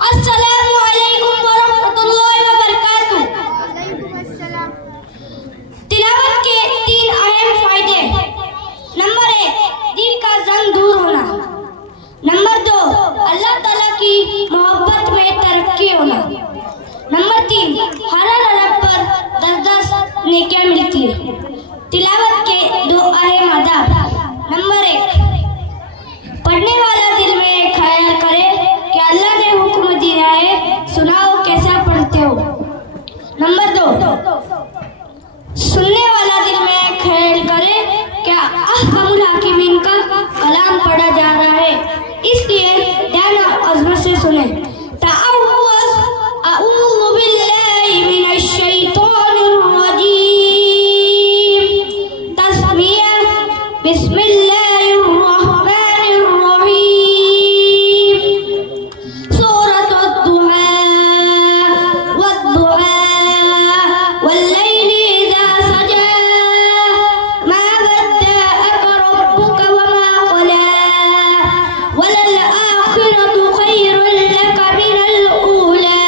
السلام علیکم ورحمۃ اللہ وبرکاتہ۔ تلاوت کے 3 اہم فائدے۔ نمبر 1، دل کا زنگ دور ہونا۔ نمبر 2، اللہ تعالیٰ کی محبت میں ترقی ہونا۔ نمبر 3، ہر حرف پر 10 نیکیاں ملتی ہیں۔ تلاوت کے 2 اہم آداب۔ نمبر 1، پڑھنے والا دل میں خیال کرے کہ اللہ نے حکم دیا ہے، سناؤ کیسا پڑھتے ہو۔ نمبر 2، سننے والا دل میں خیال کرے کہ احکم الحاکمین کا کلام پڑھا جا رہا ہے، اس لیے دھیان اور عظمت سے سنیں۔ تعوذ، اعوذ باللہ من الشیطان الرجیم۔ تسمیہ، بسم اللہ الرحمن الرحیم۔ سورۃ الضحیٰ والضحیٰ واللیل اذا سجیٰ، ما ودعک ربک وما قلیٰ، وللآخرۃ خیر لک من الأولیٰ،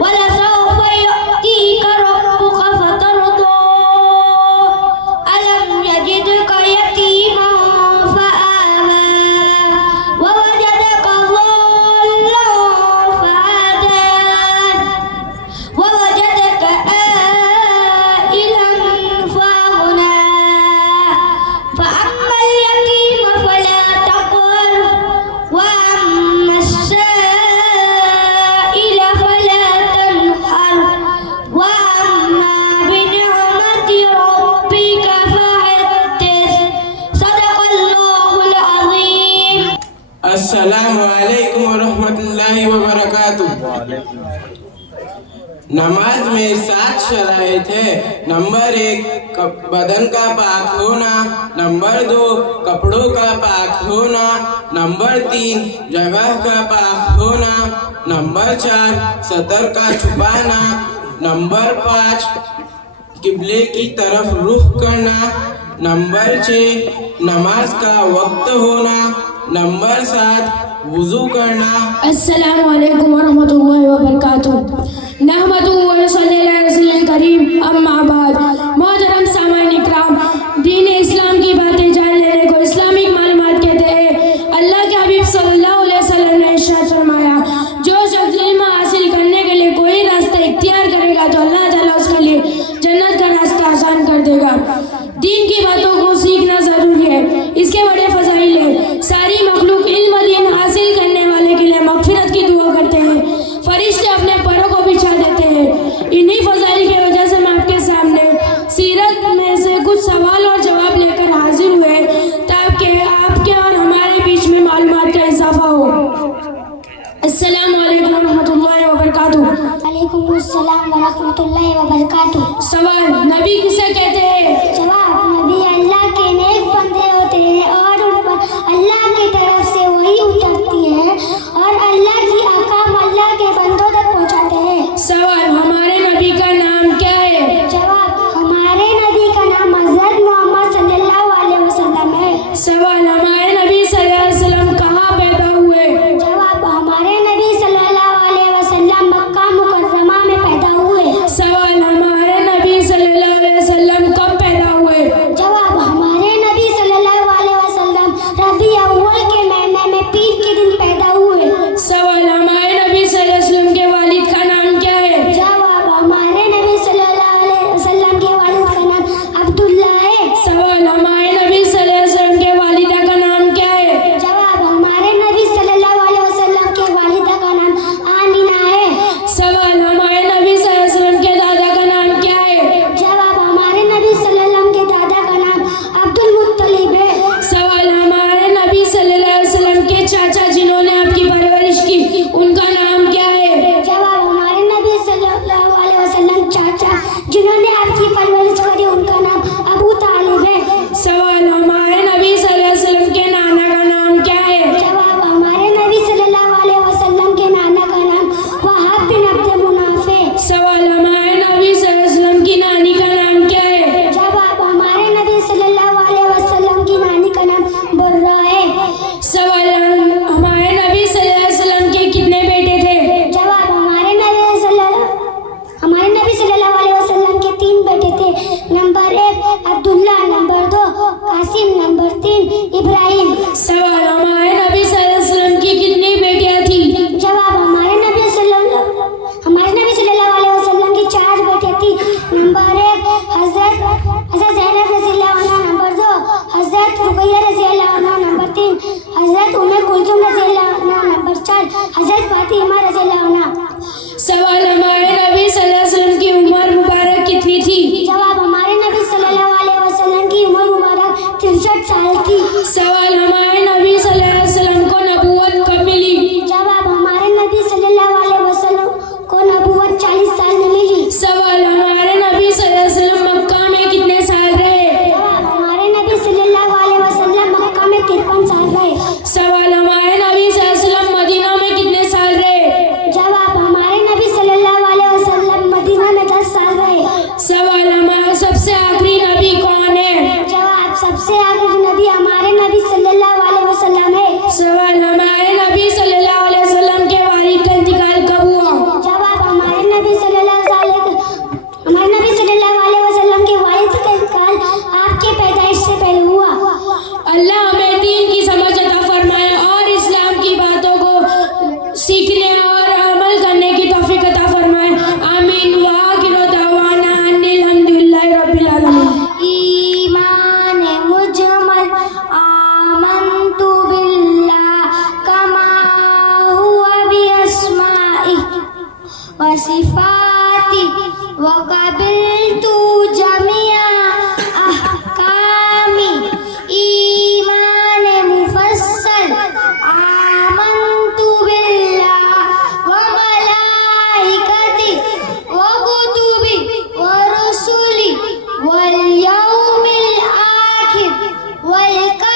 ولسوف یؤتیک ربک فترضیٰ، ألم يجدك يتيما فآوى، ووجدك ضالا فهدى، ووجدك عائلا فأغنى، فأما اليتيم فلا تقهر، وأما السائل فلا تنهر، وأما بنعمة ربك فحدث۔ صدق اللہ العظیم۔ السلام علیکم ورحمۃ اللہ وبرکاتہ۔ نماز میں 7 شرائط ہے۔ نمبر 1، بدن کا پاک ہونا۔ نمبر 2، کپڑوں کا پاک ہونا۔ نمبر 3، جگہ کا پاک ہونا۔ نمبر 4، سطر کا چھپانا۔ نمبر 5، قبلے کی طرف رخ کرنا۔ نمبر 6، نماز کا وقت ہونا۔ نمبر 7، وضو کرنا۔ السلام علیکم ورحمۃ اللہ وبرکاتہ۔ نحمدہ و نصلی علی رسول الکریم، اما بعد۔ محترم سامعین اکرام، دین اسلام کی باتیں جان لینے کو اسلامک معلومات کہتے ہیں۔ اللہ کے حبیب صلی اللہ علیہ وسلم نے ارشاد فرمایا، جو شخص علم حاصل کرنے کے لیے کوئی راستہ اختیار کرے گا تو اللہ تعالیٰ اس کے لیے جنت کا راستہ آسان کر دے گا۔ دین کی باتوں کو سیکھنا ضروری ہے، اس کے بڑے فضائل ہیں۔ ساری مخلوق علم دین حاصل کرنے والے کے لیے مغفرت کی دعا کرتے ہیں، فرشتے اپنے پروں کو بچھا دیتے ہیں۔ انہی فضائل کی وجہ سے میں آپ کے سامنے سیرت میں سے کچھ سوال اور جواب لے کر حاضر ہوئے تاکہ آپ کے اور ہمارے بیچ میں معلومات کا اضافہ ہو۔ السلام علیکم ورحمۃ اللہ وبرکاتہ۔ وعلیکم السلام ورحمۃ اللہ وبرکاتہ۔ سوال، نبی کسے کہتے ہیں؟ جواب، نبی اللہ کے نیک بندے ہوتے ہیں اور ان پر اللہ کی طرف سے وحی اترتی ہے اور اللہ کی احکام اللہ کے بندوں تک پہنچاتے ہیں۔ سوال، ہمارے نبی کا نام کیا ہے؟ جواب، ہمارے نبی کا نام حضرت محمد صلی اللہ علیہ وسلم ہے۔ سوال، ہمارے نبی صلی اللہ علیہ وسلم کہاں پیدا ہوئے؟ جواب، ہمارے نبی صلی اللہ علیہ وسلم مکہ مکرمہ میں پیدا ہوئے۔ سوال، ہمارے نبی صلی اللہ علیہ وسلم کب پیدا ہوئے؟ جواب، ہمارے نبی صلی اللہ علیہ وسلم ربیع اول کے مہینے میں پیر کے دن پیدا ہوئے۔ سوال، ہمارے نبی صلی اللہ علیہ وسلم کے والد کا نام کیا ہے؟ جواب، ہمارے نبی صلی اللہ علیہ وسلم کے والد کا نام عبداللہ ہے۔ سوال، ہمارے نبی صلی اللہ علیہ وسلم کے والدہ کا نام کیا ہے؟ جواب، ہمارے نبی صلی اللہ علیہ وسلم کے والدہ کا نام آمینہ ہے۔ سوال، ہمارے نبی صلی اللہ علیہ وسلم کے دادا کا نام کیا ہے؟ جواب، ہمارے نبی صلی اللہ علیہ وسلم کے دادا کا نام عبد المطلب ہے۔ سوال، ہمارے نبی صلی اللہ علیہ وسلم کے چاچا جنہوں نے آپ کی پرورش کی، ان کا نام کیا ہے؟ جواب، ہمارے نبی صلی اللہ علیہ وسلم چاچا جنہوں نے آپ کی پرورش کری، ان کا نام ابو طالب ہے۔ سوال، ہمارے نبی صلی اللہ علیہ وسلم کے نانا کا نام کیا ہے؟ جواب، ہمارے نبی صلی اللہ علیہ وسلم کے نانا کا نام وہاب بن عبد مناف ہے۔ سوال، ہمارے نبی صلی اللہ علیہ وسلم کی نانی کا نام کیا ہے؟ جواب، ہمارے نبی صلی اللہ علیہ وسلم کی نانی کا نام برہ ہے۔ سوال، ہمارے نبی صلی اللہ علیہ وسلم کے کتنے بیٹے وصفاتي وقبلت جميع أحكامي إيمان مفصل آمنت بالله وملائكته وكتبه ورسله واليوم الآخر والقدر